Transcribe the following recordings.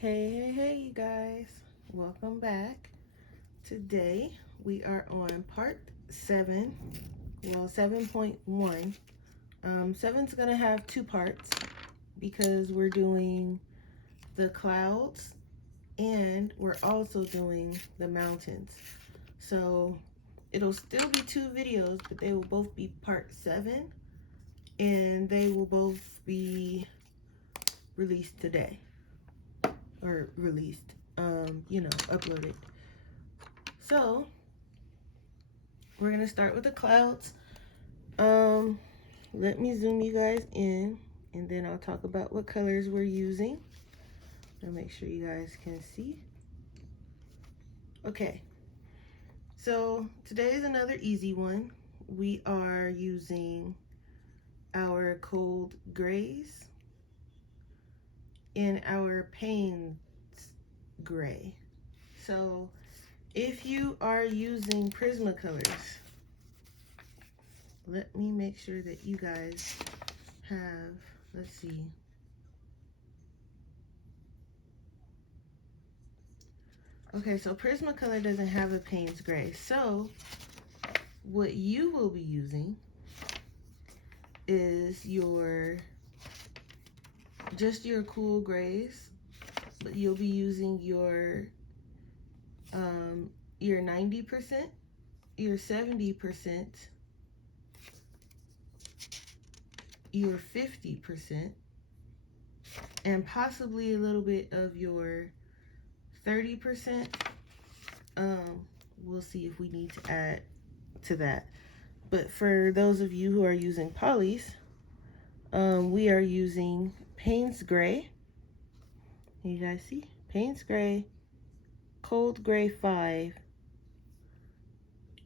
Hey, you guys. Welcome back. Today we are on part 7, well, 7.1. 7's going to have two parts because we're doing the clouds and we're also doing the mountains. So it'll still be two videos, but they will both be part 7 and they will both be released today. Or released, uploaded. So we're gonna start with the clouds. Let me zoom you guys in, and then I'll talk about what colors we're using. I'll make sure you guys can see. Okay, so today is another easy one. We are using our cold grays and our Payne's gray. So if you are using Prismacolors, let me make sure that you guys have, let's see. Okay, so Prismacolor doesn't have a Payne's gray. So what you will be using is just your cool grays, but you'll be using your 90%, your 70%, your 50%, and possibly a little bit of your 30%. We'll see if we need to add to that. But for those of you who are using polys, we are using Payne's gray. You guys see? Payne's gray, cold gray 5,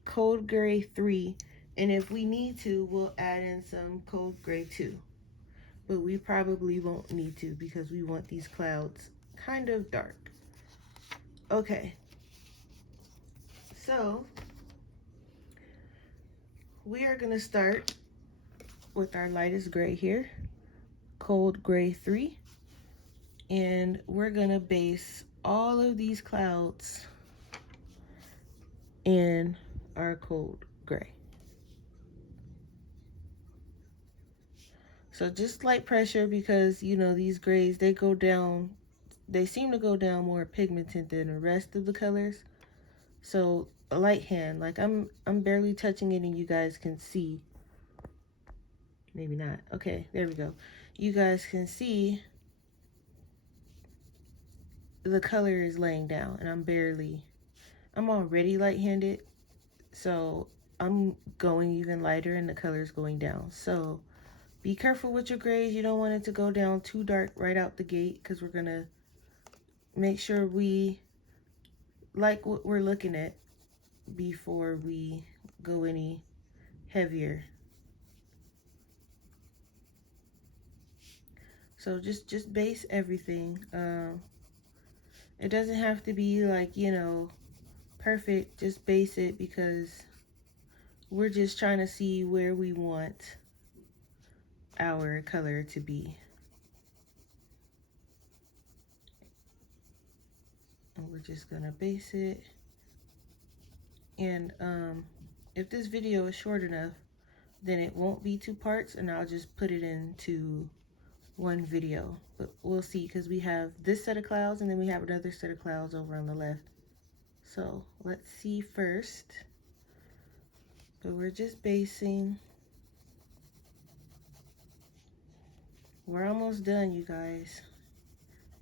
cold gray 3, and if we need to, we'll add in some cold gray 2. But we probably won't need to because we want these clouds kind of dark. Okay, so we are gonna start with our lightest gray here, cold gray 3, and we're gonna base all of these clouds in our cold gray. So just light pressure because these grays, they seem to go down more pigmented than the rest of the colors. So a light hand, like I'm barely touching it and you guys can see. Maybe not. Okay, there we go. You guys can see the color is laying down and I'm already light-handed, so I'm going even lighter and the color is going down. So be careful with your grays. You don't want it to go down too dark right out the gate because we're gonna make sure we like what we're looking at before we go any heavier. So just base everything. It doesn't have to be like, perfect. Just base it because we're just trying to see where we want our color to be. And we're just gonna base it. And if this video is short enough, then it won't be two parts and I'll just put it into one video. But we'll see because we have this set of clouds and then we have another set of clouds over on the left. So let's see first. But we're just basing. We're almost done, you guys.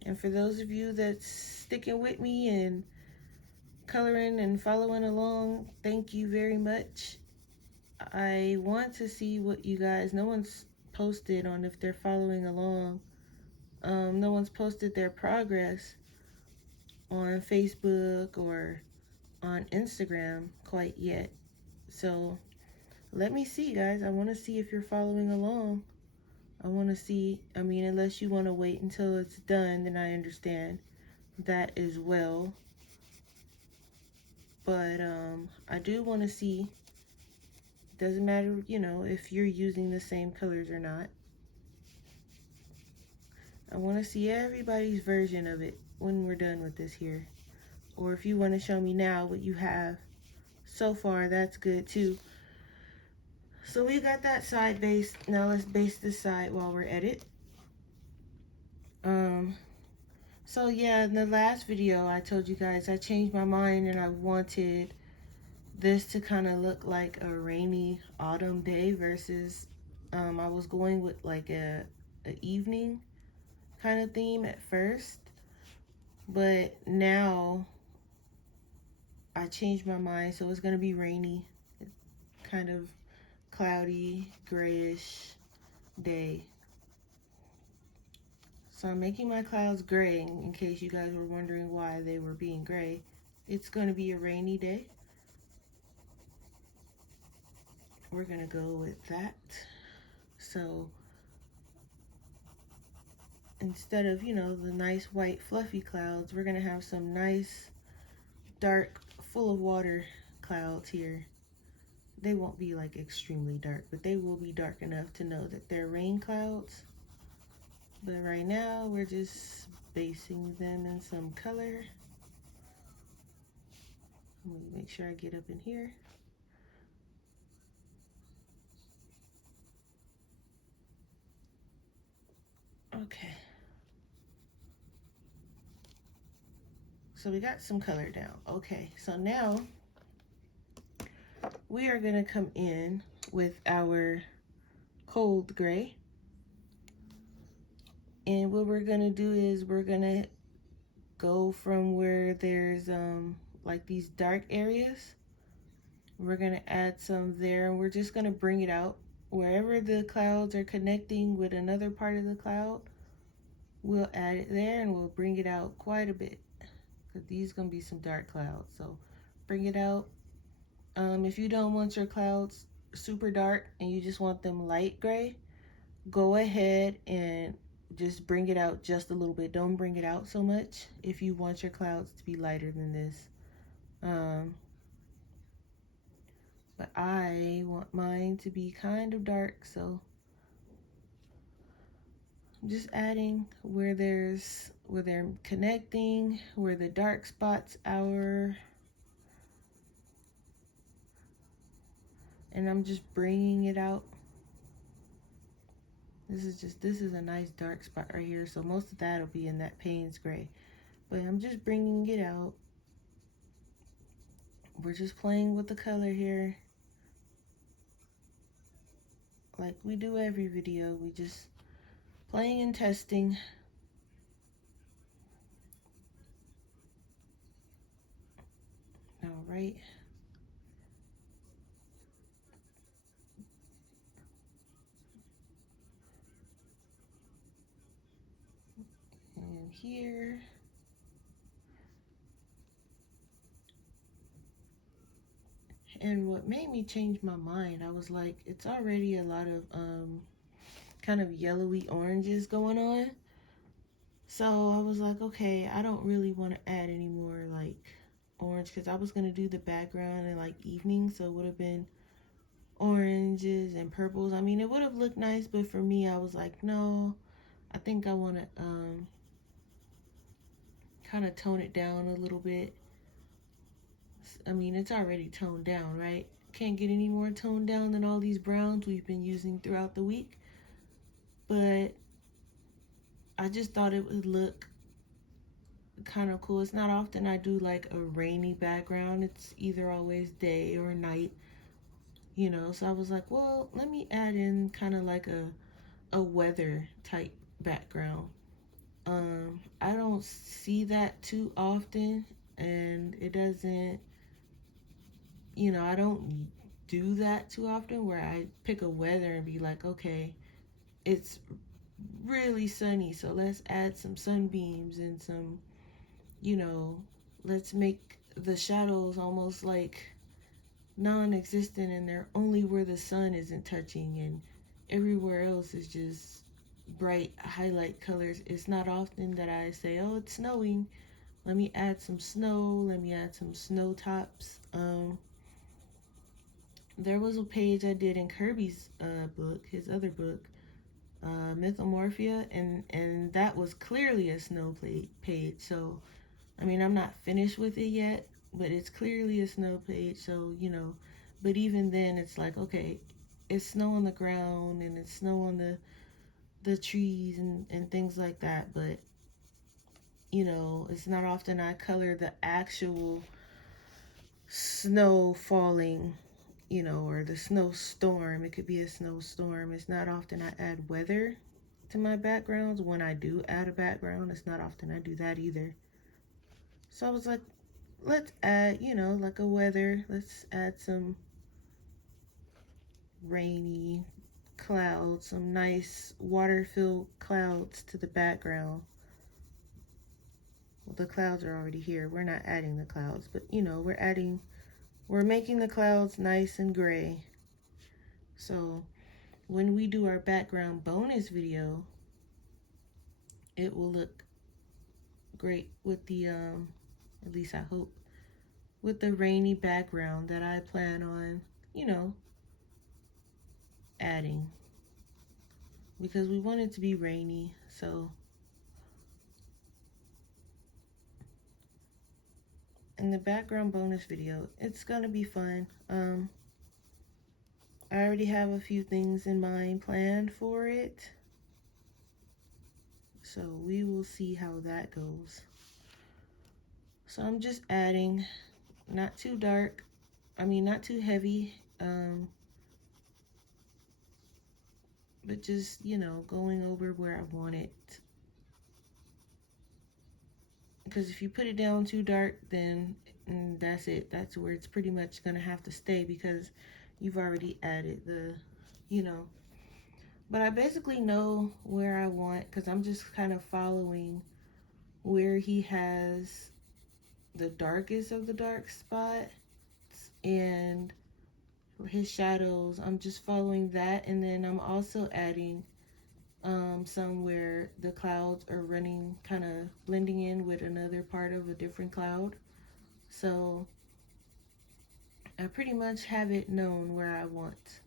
And for those of you that's sticking with me and coloring and following along, thank you very much. I want to see what you guys, no one's posted on if they're following along. No one's posted their progress on Facebook or on Instagram quite yet. So let me see, guys. I want to see if you're following along. I want to see, unless you want to wait until it's done, then I understand that as well. But I do want to see, doesn't matter, if you're using the same colors or not. I want to see everybody's version of it when we're done with this here. Or if you want to show me now what you have so far, that's good too. So we got that side base. Now let's base this side while we're at it. So yeah, in the last video I told you guys I changed my mind and I wanted this to kind of look like a rainy autumn day versus I was going with like a evening kind of theme at first, but now I changed my mind, so it's gonna be rainy, kind of cloudy, grayish day. So I'm making my clouds gray in case you guys were wondering why they were being gray. It's gonna be a rainy day. We're gonna go with that. So instead of, you know, the nice white fluffy clouds, we're gonna have some nice dark, full of water clouds here. They won't be like extremely dark, but they will be dark enough to know that they're rain clouds. But right now we're just basing them in some color. Let me make sure I get up in here. Okay. So we got some color down. Okay, so now we are gonna come in with our cold gray. And what we're gonna do is we're gonna go from where there's like these dark areas. We're gonna add some there and we're just gonna bring it out. Wherever the clouds are connecting with another part of the cloud, we'll add it there and we'll bring it out quite a bit. Because these gonna be some dark clouds. So bring it out. If you don't want your clouds super dark and you just want them light gray, go ahead and just bring it out just a little bit. Don't bring it out so much if you want your clouds to be lighter than this. But I want mine to be kind of dark, so I'm just adding where they're connecting, where the dark spots are, and I'm just bringing it out. This is a nice dark spot right here, so most of that will be in that Payne's gray. But I'm just bringing it out. We're just playing with the color here. Like we do every video, we just playing and testing. All right. And here. And what made me change my mind, I was like, it's already a lot of kind of yellowy oranges going on. So I was like, okay, I don't really want to add any more like orange because I was going to do the background in like evening. So it would have been oranges and purples. I mean, it would have looked nice, but for me, I was like, no, I think I want to kind of tone it down a little bit. I mean, it's already toned down, right? Can't get any more toned down than all these browns we've been using throughout the week. But I just thought it would look kind of cool. It's not often I do like a rainy background. It's either always day or night, you know. So I was like, well, let me add in kind of like a weather type background. I don't see that too often, and it doesn't, you know, I don't do that too often where I pick a weather and be like, okay, it's really sunny, so let's add some sunbeams and some, you know, let's make the shadows almost like non-existent and they're only where the sun isn't touching and everywhere else is just bright highlight colors. It's not often that I say, oh, it's snowing, let me add some snow, let me add some snow tops. There was a page I did in Kirby's book, his other book, Mythomorphia, and that was clearly a snow page. So I mean, I'm not finished with it yet, but it's clearly a snow page. So but even then, it's like, okay, it's snow on the ground and it's snow on the trees and things like that. But it's not often I color the actual snow falling, or the snowstorm. It could be a snowstorm. It's not often I add weather to my backgrounds. When I do add a background, it's not often I do that either. So I was like, let's add, like a weather. Let's add some rainy clouds, some nice water-filled clouds to the background. Well, the clouds are already here. We're not adding the clouds, but we're making the clouds nice and gray. So when we do our background bonus video, it will look great with the at least I hope, with the rainy background that I plan on, adding, because we want it to be rainy. So in the background bonus video, it's gonna be fun. I already have a few things in mind planned for it, so we will see how that goes. So I'm just adding, not too dark, not too heavy, but just going over where I want it. Because if you put it down too dark, then that's it. That's where it's pretty much gonna have to stay, because you've already added the, you know. But I basically know where I want, because I'm just kind of following where he has the darkest of the dark spots and his shadows. I'm just following that, and then I'm also adding some where the clouds are running, kind of blending in with another part of a different cloud. So I pretty much have it known where I want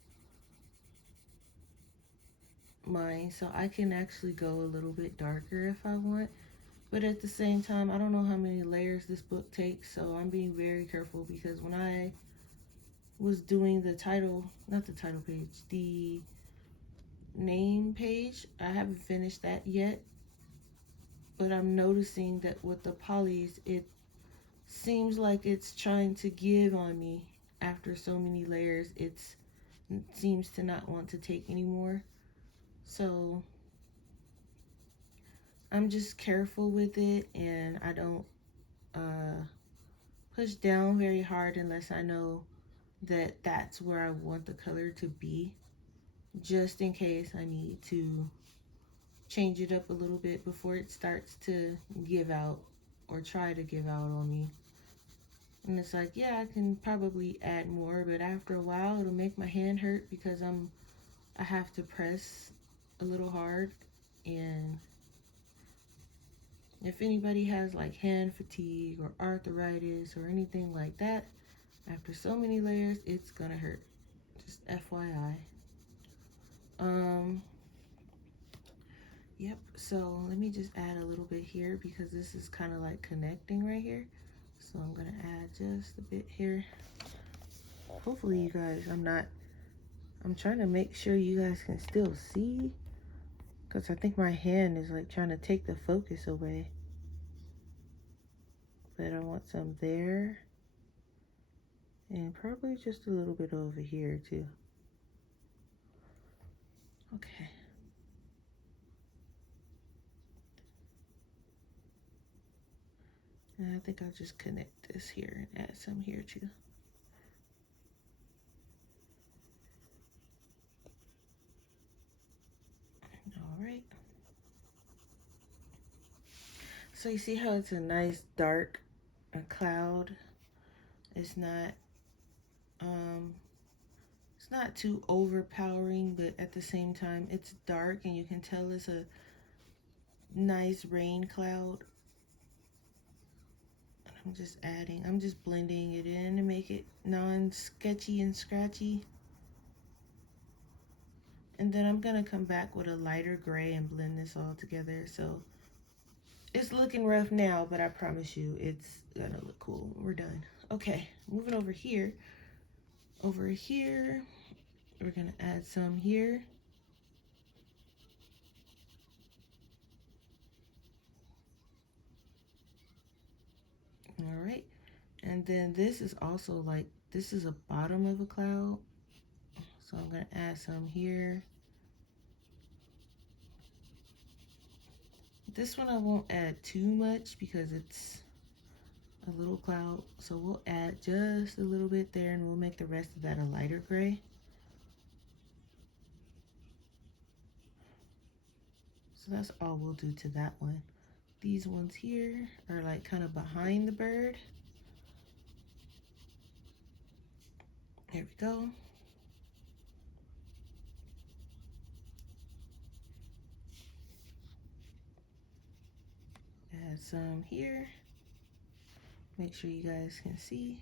mine, so I can actually go a little bit darker if I want. But at the same time, I don't know how many layers this book takes, so I'm being very careful, because when I was doing the title, not the title page, the name page, I haven't finished that yet. But I'm noticing that with the polys, it seems like it's trying to give on me. After so many layers, it seems to not want to take anymore. So I'm just careful with it, and I don't push down very hard unless I know that that's where I want the color to be, just in case I need to change it up a little bit before it starts to give out or try to give out on me. And it's like, yeah, I can probably add more, but after a while it'll make my hand hurt, because I have to press a little hard. And if anybody has like hand fatigue or arthritis or anything like that, after so many layers, it's gonna hurt. Just FYI. Yep, so let me just add a little bit here, because this is kind of like connecting right here. So I'm gonna add just a bit here. Hopefully you guys, I'm trying to make sure you guys can still see, because I think my hand is like trying to take the focus away. But I want some there, and probably just a little bit over here too. Okay. And I think I'll just connect this here and add some here too. All right. So you see how it's a nice dark cloud? It's not too overpowering, but at the same time it's dark, and you can tell it's a nice rain cloud. I'm just blending it in to make it non-sketchy and scratchy. And then I'm gonna come back with a lighter gray and blend this all together. So it's looking rough now, but I promise you it's gonna look cool when we're done. Okay, moving over here. Over here, we're gonna add some here. All right, and then this is also like, this is a bottom of a cloud. So I'm gonna add some here. This one I won't add too much because it's a little cloud. So we'll add just a little bit there and we'll make the rest of that a lighter gray. So that's all we'll do to that one. These ones here are like kind of behind the bird. There we go. Add some here. Make sure you guys can see.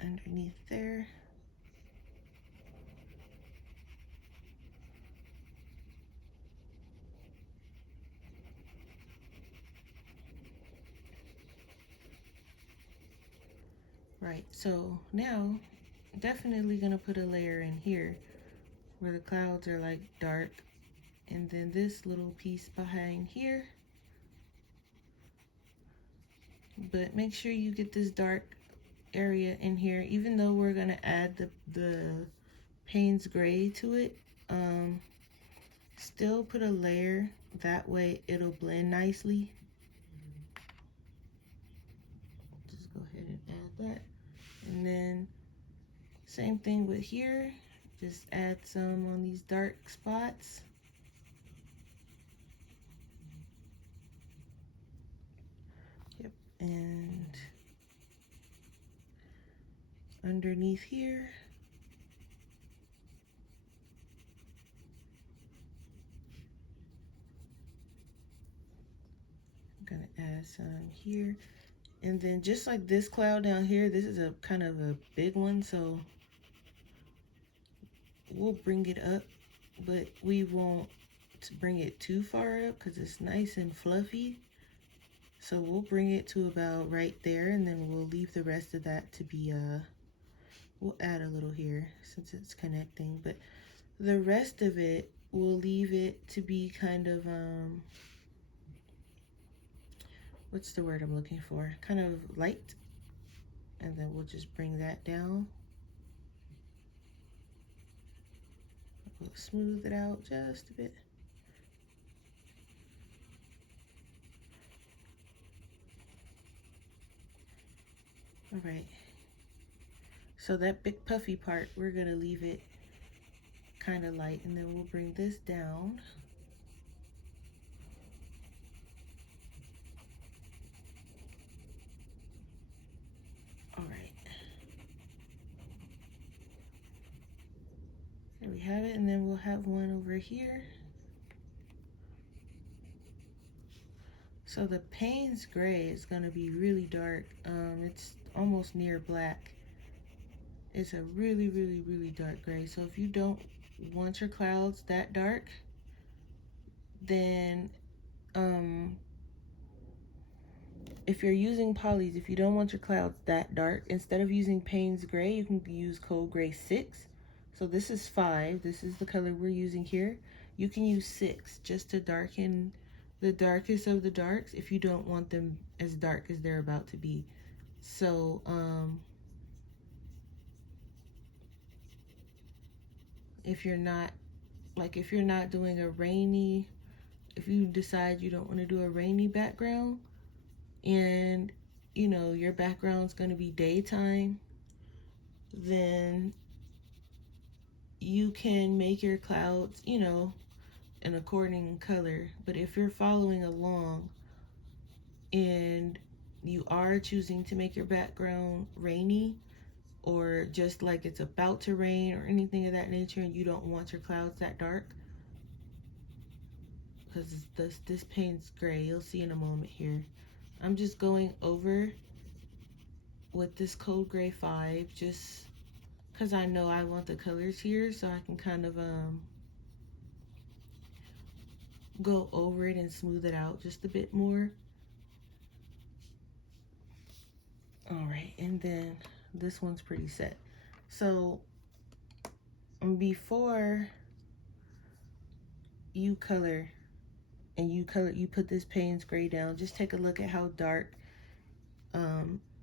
Underneath there. Right, so now definitely gonna put a layer in here where the clouds are like dark, and then this little piece behind here. But make sure you get this dark area in here, even though we're gonna add the Payne's gray to it. Still put a layer, that way it'll blend nicely. Just go ahead and add that. And then same thing with here, just add some on these dark spots. Yep, and underneath here. I'm gonna add some here. And then just like this cloud down here, this is a kind of a big one, so we'll bring it up, but we won't bring it too far up because it's nice and fluffy. So we'll bring it to about right there, and then we'll leave the rest of that to be, we'll add a little here since it's connecting, but the rest of it, we'll leave it to be kind of, what's the word I'm looking for? Kind of light. And then we'll just bring that down. We'll smooth it out just a bit. All right. So that big puffy part, we're gonna leave it kind of light, and then we'll bring this down. All right. There we have it, and then we'll have one over here. So the Payne's gray is gonna be really dark. It's almost near black. It's a really, really, really dark gray. So if you don't want your clouds that dark, then if you're using polys, if you don't want your clouds that dark, instead of using Payne's gray, you can use Cold Gray 6. So this is 5. This is the color we're using here. You can use 6 just to darken the darkest of the darks if you don't want them as dark as they're about to be. So if you're not doing a rainy, if you decide you don't want to do a rainy background, and you know your background's going to be daytime, then you can make your clouds, you know, an according color. But if you're following along and you are choosing to make your background rainy, or just like it's about to rain or anything of that nature, and you don't want your clouds that dark, because this Payne's gray, you'll see in a moment here. I'm just going over with this Code Gray 5, just because I know I want the colors here, so I can kind of go over it and smooth it out just a bit more. All right, and then this one's pretty set. So before you color and you put this Payne's Gray down, just take a look at how dark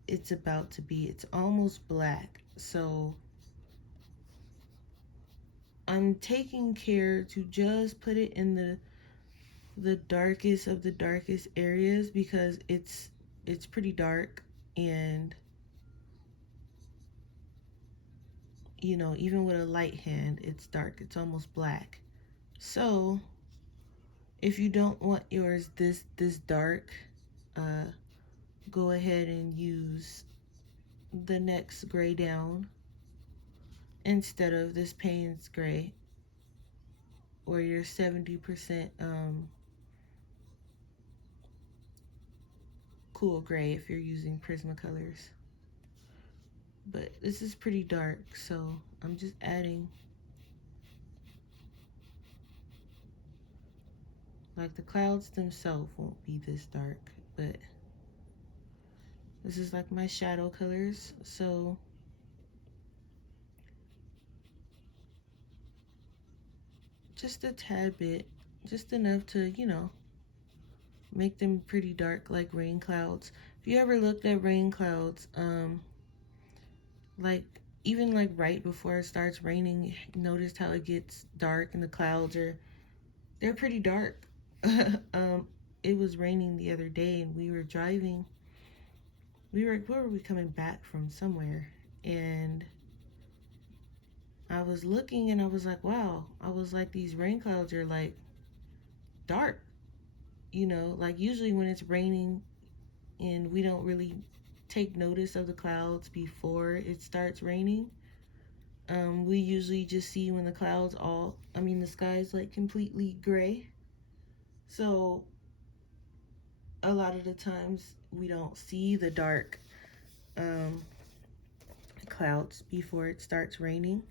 it's about to be. It's almost black. So I'm taking care to just put it in the darkest of the darkest areas, because it's pretty dark, and you know, even with a light hand, it's dark. It's almost black. So if you don't want yours this dark, uh, go ahead and use the next gray down instead of this Payne's Gray, or your 70% cool gray if you're using Prismacolors. But this is pretty dark, so I'm just adding, like, the clouds themselves won't be this dark, but this is like my shadow colors. So just a tad bit, just enough to, you know, make them pretty dark like rain clouds. If you ever looked at rain clouds, like even like right before it starts raining, notice how it gets dark and the clouds they're pretty dark. It was raining the other day and we were driving. Where were we coming back from somewhere? And I was looking and I was like, wow, I was like, these rain clouds are like dark. You know, like usually when it's raining and we don't really take notice of the clouds before it starts raining. We usually just see when the clouds the sky's like completely gray. So a lot of the times we don't see the dark clouds before it starts raining.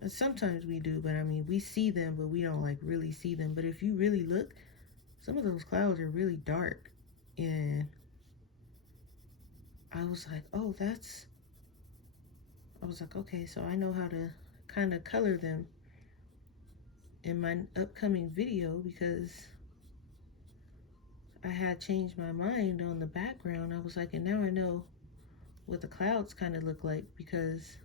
And sometimes we do, but I mean, we see them, but we don't like really see them. But if you really look, some of those clouds are really dark. And I was like, oh, I was like, okay, so I know how to kind of color them in my upcoming video, because I had changed my mind on the background. I was like, and now I know what the clouds kind of look like, because,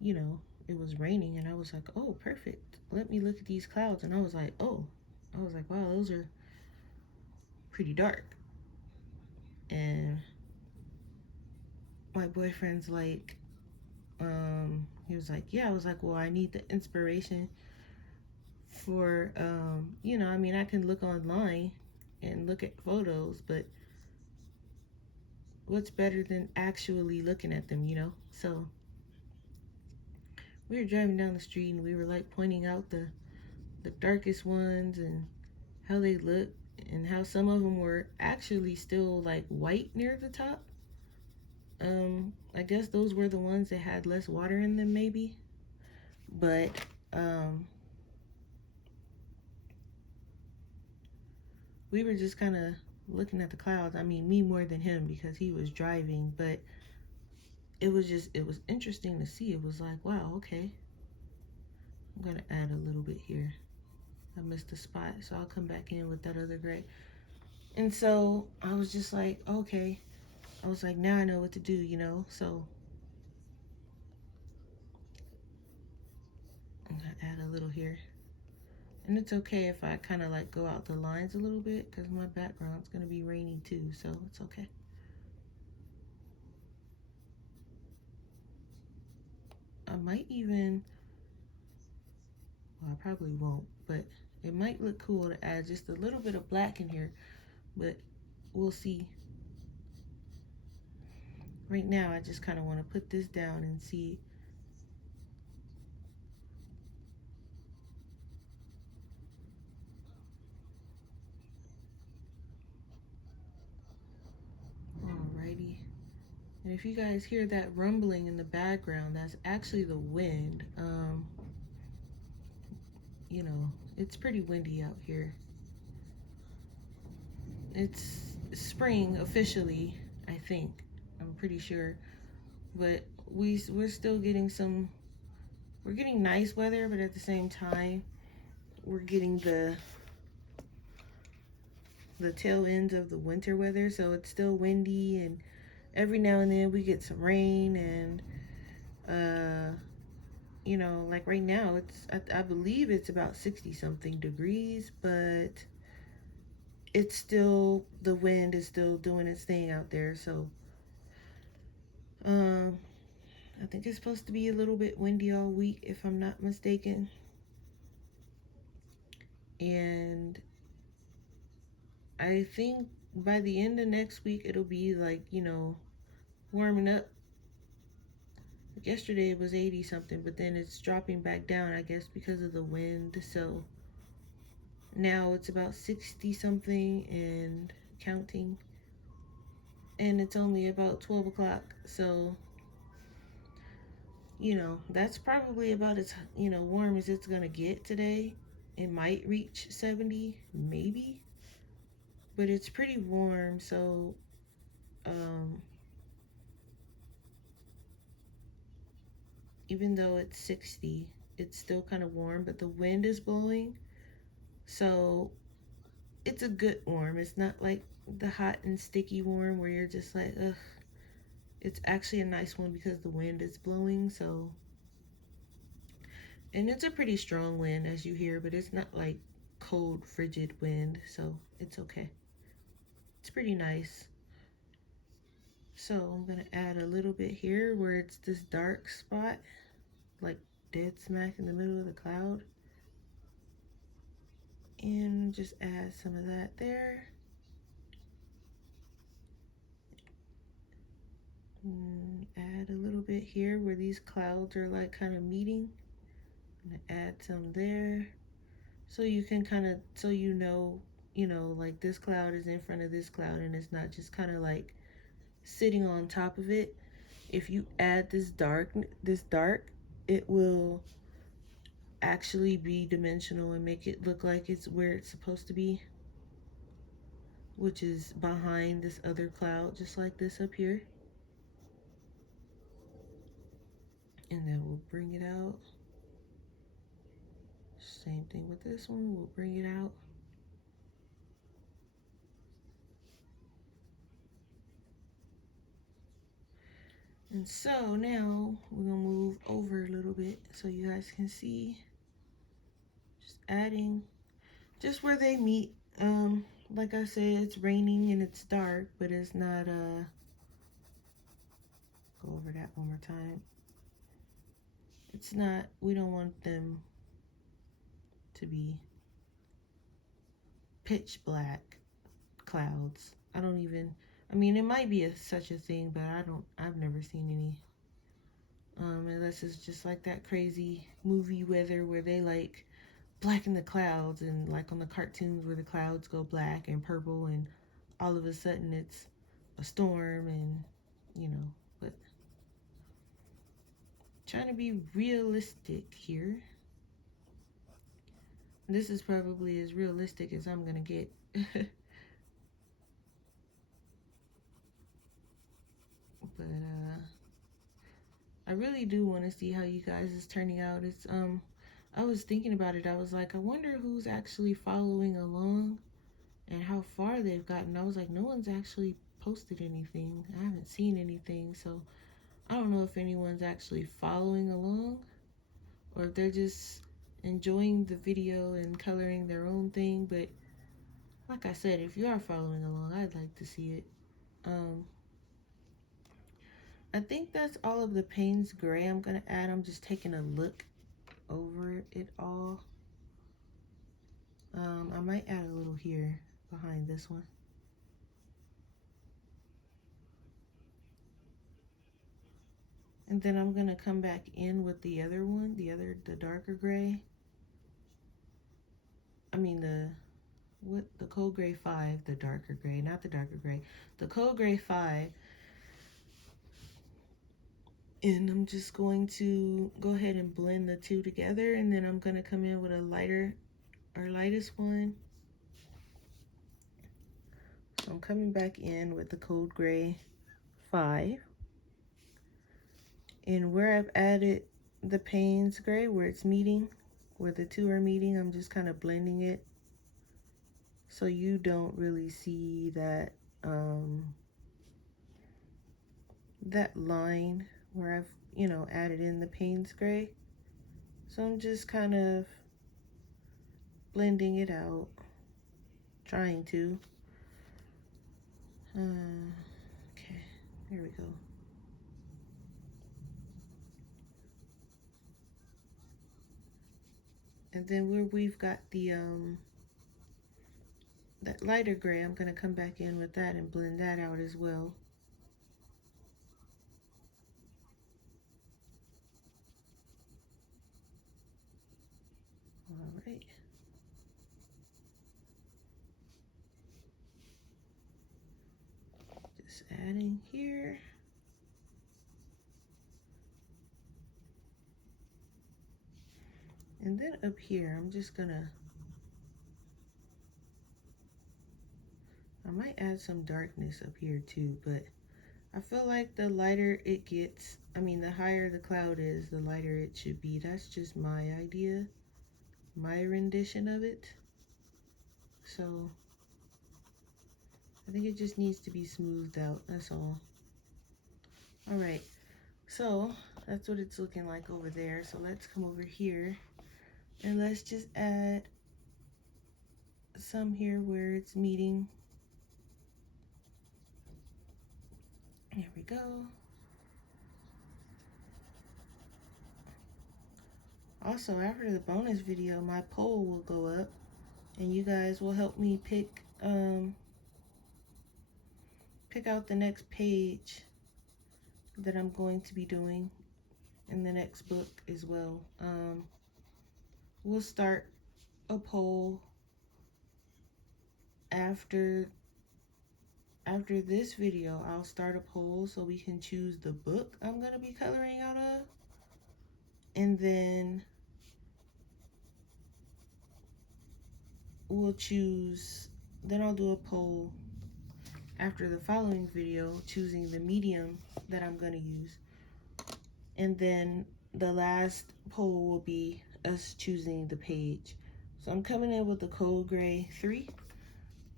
you know, it was raining and I was like, oh, perfect. Let me look at these clouds. And I was like, oh, I was like, wow, those are pretty dark. And my boyfriend's like, he was like, yeah. I was like, well, I need the inspiration for, you know, I mean, I can look online and look at photos, but what's better than actually looking at them, you know? So we were driving down the street and we were like pointing out the darkest ones and how they look, and how some of them were actually still like white near the top. I guess those were the ones that had less water in them, maybe. But we were just kind of looking at the clouds. I mean, me more than him because he was driving, but it was interesting to see. It was like, wow, okay. I'm gonna add a little bit here. I missed a spot, so I'll come back in with that other gray. And so I was just like, okay. I was like, now I know what to do, you know? So I'm gonna add a little here. And it's okay if I kind of like go out the lines a little bit, because my background's gonna be rainy too, so it's okay. I might even, well, I probably won't, but it might look cool to add just a little bit of black in here, but we'll see. Right now, I just kind of want to put this down and see. Alrighty. And if you guys hear that rumbling in the background, that's actually the wind. You know, it's pretty windy out here. It's spring officially, I think. I'm pretty sure. But we're still getting we're getting nice weather, but at the same time, we're getting the tail ends of the winter weather, so it's still windy, and every now and then we get some rain. And you know, like right now I believe it's about 60 something degrees, but it's still, the wind is still doing its thing out there. So um I think it's supposed to be a little bit windy all week, if I'm not mistaken. And I think by the end of next week it'll be like, you know, warming up. Yesterday it was 80 something, but then it's dropping back down, I guess, because of the wind. So now it's about 60 something and counting. And it's only about 12 o'clock. So, you know, that's probably about as, you know, warm as it's going to get today. It might reach 70, maybe. But it's pretty warm. So, um, even though it's 60, it's still kind of warm, but the wind is blowing. So it's a good warm. It's not like the hot and sticky warm where you're just like, ugh. It's actually a nice one because the wind is blowing. So, and it's a pretty strong wind, as you hear, but it's not like cold, frigid wind. So it's okay. It's pretty nice. So I'm going to add a little bit here where it's this dark spot, like dead smack in the middle of the cloud. And just add some of that there. And add a little bit here where these clouds are like kind of meeting. I'm gonna add some there. So you can kind of, so you know, like this cloud is in front of this cloud and it's not just kind of like sitting on top of it. If you add this dark, it will actually be dimensional and make it look like it's where it's supposed to be, which is behind this other cloud, just like this up here. And then we'll bring it out. Same thing with this one, we'll bring it out. And so now we're gonna move over a little bit so you guys can see. Just adding, just where they meet. Like I said, it's raining and it's dark, but it's not, go over that one more time. It's not, we don't want them to be pitch black clouds. I don't even, I mean, it might be such a thing, but I've never seen any. Unless it's just like that crazy movie weather where they like blacken the clouds, and like on the cartoons where the clouds go black and purple and all of a sudden it's a storm, and you know, but trying to be realistic here. This is probably as realistic as I'm gonna get. But I really do want to see how you guys is turning out. It's I was thinking about it. I was like, I wonder who's actually following along and how far they've gotten. I was like, no one's actually posted anything. I haven't seen anything. So I don't know if anyone's actually following along or if they're just enjoying the video and coloring their own thing. But like I said, if you are following along, I'd like to see it. I think that's all of the Payne's Gray I'm going to add. I'm just taking a look over it all. I might add a little here behind this one. And then I'm going to come back in with the other one, the darker gray. I mean the cold gray 5, the darker gray, not the darker gray. The cold gray 5, And I'm just going to go ahead and blend the two together, and then I'm going to come in with a lighter or lightest one. So I'm coming back in with the Cold Gray 5. And where I've added the Payne's Gray, where it's meeting, where the two are meeting, I'm just kind of blending it so you don't really see that that line where I've, you know, added in the Payne's Gray. So I'm just kind of blending it out, trying to. Okay, there we go. And then where we've got the that lighter gray, I'm gonna come back in with that and blend that out as well. All right. Just adding here. And then up here, I'm just gonna, I might add some darkness up here too, but I feel like the lighter it gets, I mean, the higher the cloud is, the lighter it should be. That's just my idea, my rendition of it. So I think it just needs to be smoothed out, that's all. All right, so that's what it's looking like over there. So let's come over here and let's just add some here where it's meeting. There we go. Also, after the bonus video, my poll will go up and you guys will help me pick out the next page that I'm going to be doing in the next book as well. We'll start a poll after this video. I'll start a poll so we can choose the book I'm gonna be coloring out of, and then we'll choose, then I'll do a poll after the following video choosing the medium that I'm gonna use, and then the last poll will be us choosing the page. So I'm coming in with the Cold Gray 3,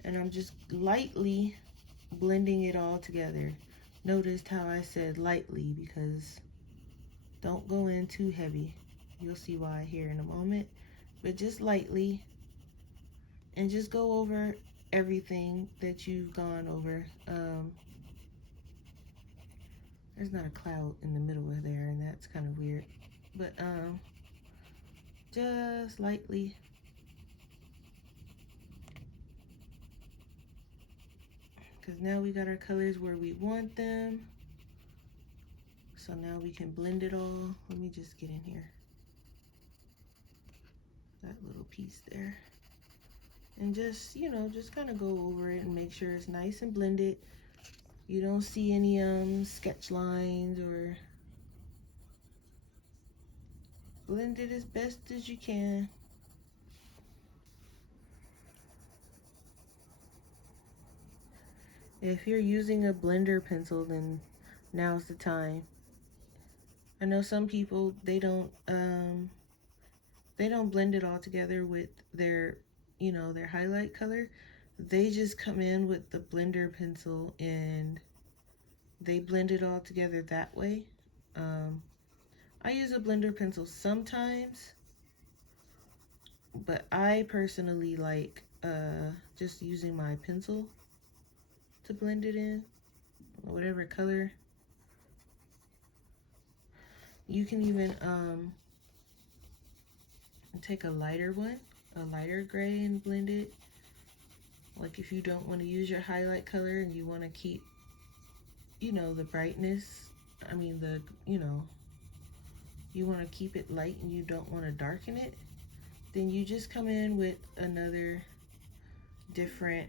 and I'm just lightly blending it all together. Noticed how I said lightly because don't go in too heavy. You'll see why here in a moment. But just lightly, and just go over everything that you've gone over. There's not a cloud in the middle of there, and that's kind of weird. But just lightly. Because now we got our colors where we want them. So now we can blend it all. Let me just get in here. That little piece there. And just, you know, just kind of go over it and make sure it's nice and blended. You don't see any sketch lines, or blend it as best as you can. If you're using a blender pencil, then now's the time. I know some people, they don't blend it all together with their, you know, their highlight color. They just come in with the blender pencil and they blend it all together that way. I use a blender pencil sometimes, but I personally like just using my pencil to blend it in, whatever color. You can even take a lighter one, a lighter gray, and blend it. Like if you don't want to use your highlight color and you want to keep, you know, the brightness, I mean the, you know, you want to keep it light and you don't want to darken it, then you just come in with another different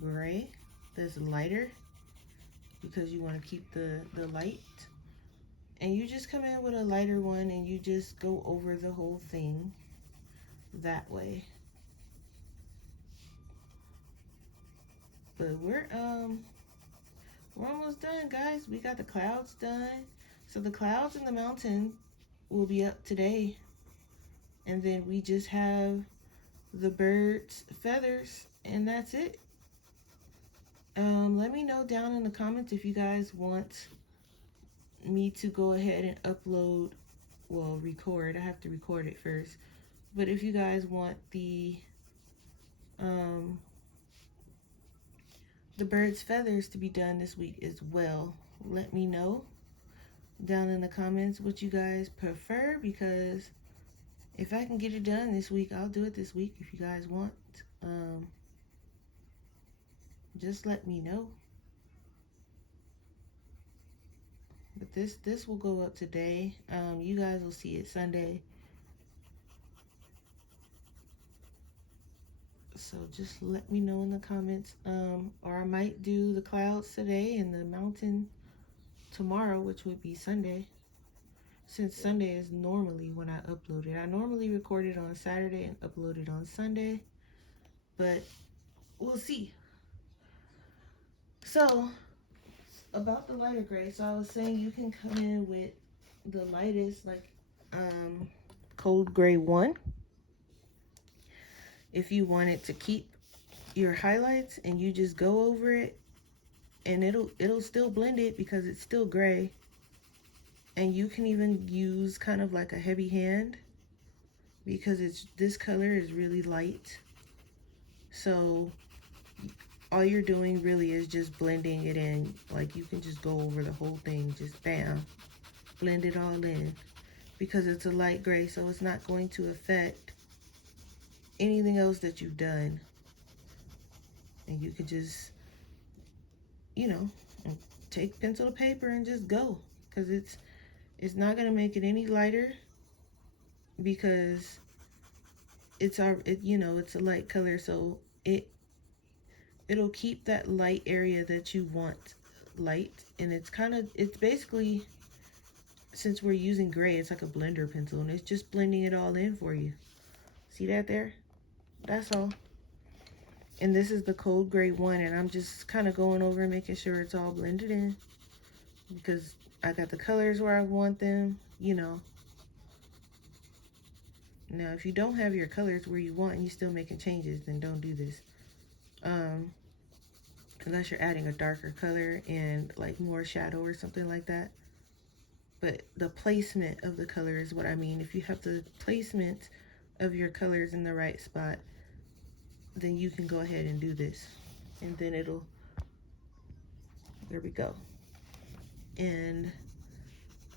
gray that's lighter, because you want to keep the light. And you just come in with a lighter one and you just go over the whole thing that way. But we're almost done, guys. We got the clouds done. So the clouds and the mountain will be up today. And then we just have the birds' feathers, and that's it. Let me know down in the comments if you guys want me to go ahead and upload, well, record. I have to record it first. But if you guys want um, the bird's feathers to be done this week as well, let me know down in the comments what you guys prefer, because if I can get it done this week, I'll do it this week. If you guys want, just let me know. But this will go up today. You guys will see it Sunday. So just let me know in the comments. Or I might do the clouds today and the mountain tomorrow, which would be Sunday. Since Sunday is normally when I upload it. I normally record it on Saturday and upload it on Sunday. But we'll see. So, about the lighter gray. So I was saying you can come in with the lightest, like cold gray 1. If you wanted to keep your highlights and you just go over it, and it'll still blend it because it's still gray. And you can even use kind of like a heavy hand because this color is really light. So all you're doing really is just blending it in. Like you can just go over the whole thing, just bam, blend it all in, because it's a light gray, so it's not going to affect anything else that you've done. And you could just, you know, take pencil to paper and just go, because it's not going to make it any lighter, because it's it's a light color, so it'll keep that light area that you want light. And it's basically, since we're using gray, it's like a blender pencil, and it's just blending it all in for you. See that there? That's all. And this is the cold gray 1, and I'm just kind of going over and making sure it's all blended in, because I got the colors where I want them, you know. Now, if you don't have your colors where you want and you're still making changes, then don't do this. Unless you're adding a darker color and like more shadow or something like that. But the placement of the color is what I mean. If you have the placement of your colors in the right spot, then you can go ahead and do this. And then there we go. And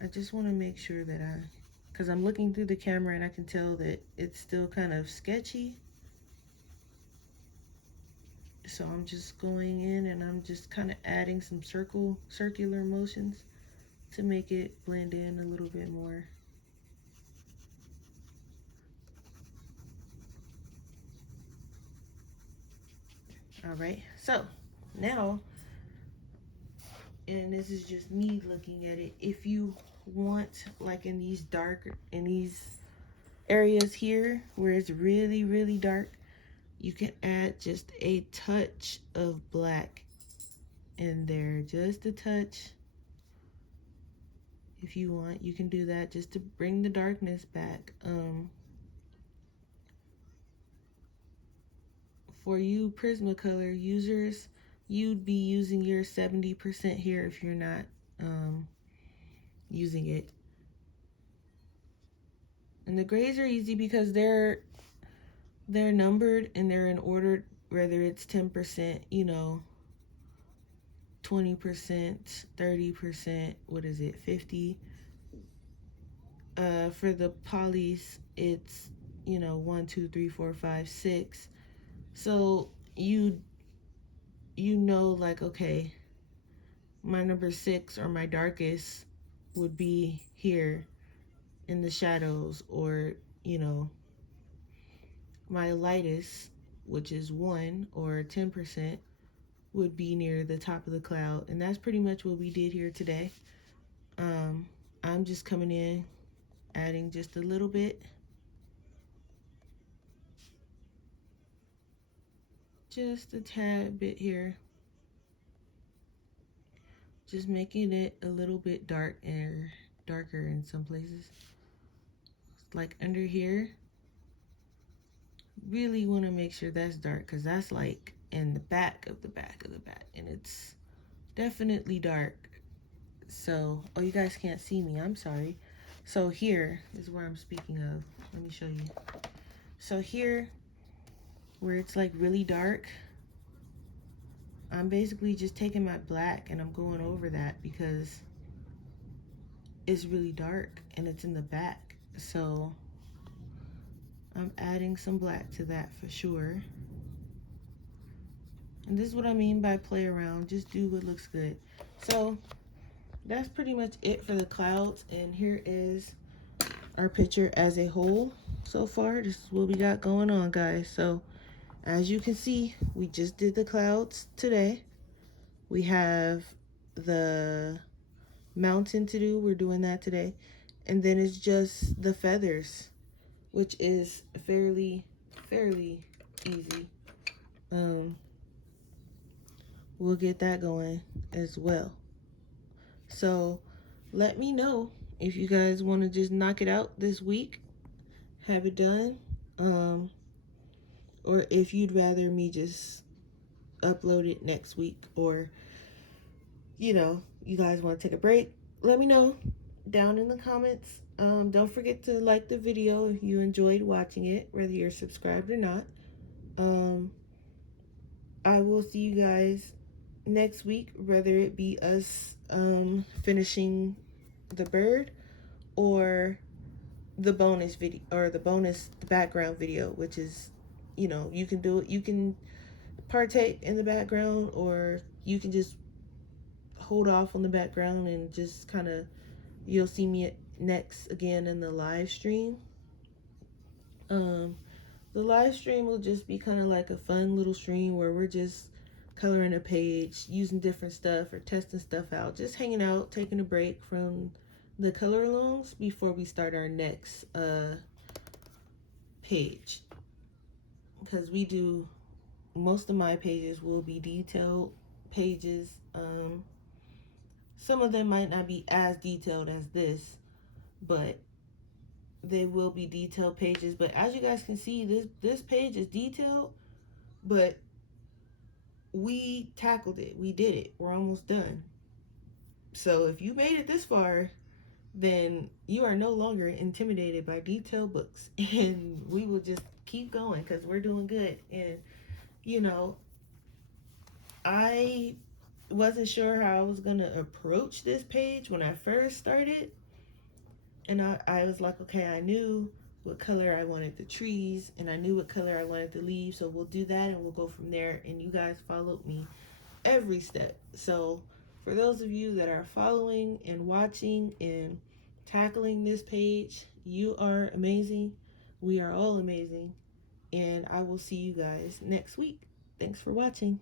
I just want to make sure that because I'm looking through the camera and I can tell that it's still kind of sketchy. So I'm just going in and I'm just kind of adding some circular motions to make it blend in a little bit more. All right, so now, and this is just me looking at it, if you want, like in these areas here where it's really, really dark, you can add just a touch of black in there, just a touch. If you want, you can do that just to bring the darkness back. For you Prismacolor users, you'd be using your 70% here if you're not using it. And the grays are easy because they're numbered and they're in order, whether it's 10%, 20%, 30%, what is it, 50? For the polys, it's 1, 2, 3, 4, 5, 6. So you know, like, okay, my number 6 or my darkest would be here in the shadows, or my lightest, which is 1 or 10%, would be near the top of the cloud. And that's pretty much what we did here today. I'm just coming in, adding just a little bit. Just a tad bit here. Just making it a little bit darker in some places. Like under here, really want to make sure that's dark because that's like in the back of the back of the back, and it's definitely dark. So, oh, you guys can't see me, I'm sorry. So here is where I'm speaking of. Let me show you. So here, where it's like really dark, I'm basically just taking my black and I'm going over that because it's really dark and it's in the back. So I'm adding some black to that for sure. And this is what I mean by play around. Just do what looks good. So that's pretty much it for the clouds. And here is our picture as a whole so far. This is what we got going on, guys. So as you can see, we just did the clouds today. We have the mountain to do. We're doing that today. And then it's just the feathers, which is fairly easy. We'll get that going as well. So let me know if you guys want to just knock it out this week, have it done, or if you'd rather me just upload it next week, or you guys want to take a break. Let me know down in the comments. Don't forget to like the video if you enjoyed watching it, whether you're subscribed or not. I will see you guys next week, whether it be us finishing the bird or the bonus video, or the background video, which is, you can do it. You can partake in the background, or you can just hold off on the background and just kind of, you'll see me next again in the live stream. The live stream will just be kind of like a fun little stream where we're just coloring a page, using different stuff or testing stuff out, just hanging out, taking a break from the color alongs before we start our next page. Because most of my pages will be detailed pages. Some of them might not be as detailed as this, but they will be detailed pages. But as you guys can see, this page is detailed, but we tackled it. We did it. We're almost done. So if you made it this far, then you are no longer intimidated by detailed books. And we will just keep going because we're doing good. And, I wasn't sure how I was going to approach this page when I first started. And I was like, okay, I knew what color I wanted the trees, and I knew what color I wanted the leaves. So we'll do that and we'll go from there. And you guys followed me every step. So for those of you that are following and watching and tackling this page, you are amazing. We are all amazing. And I will see you guys next week. Thanks for watching.